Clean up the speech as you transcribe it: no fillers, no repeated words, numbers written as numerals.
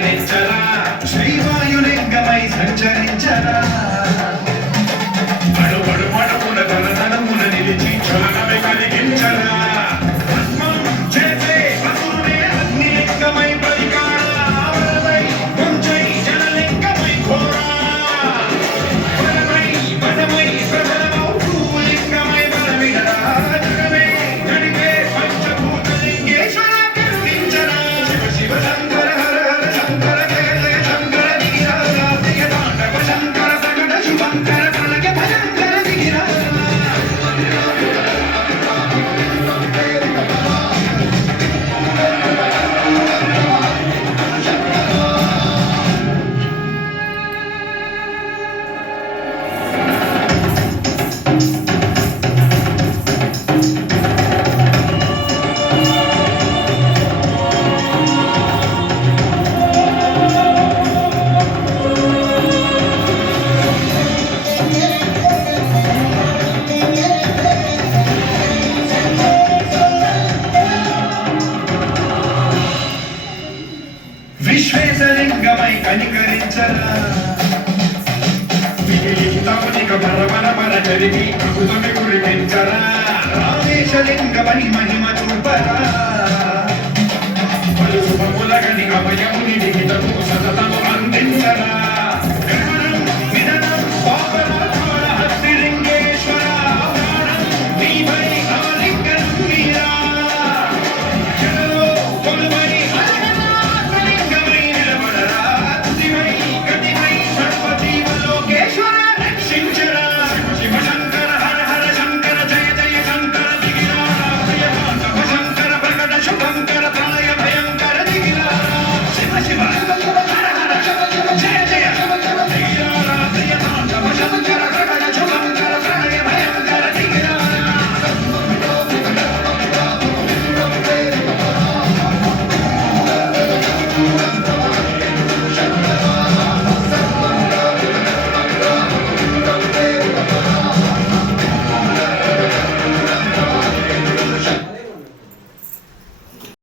ప్రేమించరా శ్రీవాయులింగమై సంచరించరా పడుపడు పడుపున తనమున నిలిచి చలనమే కలిగించరా పద్మం చేసే పశువునే అగ్నిలింగమై పరికారమై కొంచై జనలింగమై ఘోరా వనమై వనమై ప్రబలమౌ భూలింగమై బలమిడరా జగమే గడిపే పంచభూతలింగేశ్వర కరుణించరా శివ శివ శంకర హర హర శంకర జయ జయ శంకర దిగిరాజా ప్రియ తాండవ శంకర సగడ శుభంకర కనక భయంకర దిగిరాజా విశ్వేశలింగమై కనికరించరా విలిఖితమునిక పరమర జరిగి అమృతమి కురిపించరా రామేశలింగమై మహిమ చూపరా పలు శుభములగని అభయముని లిఖితము సతతము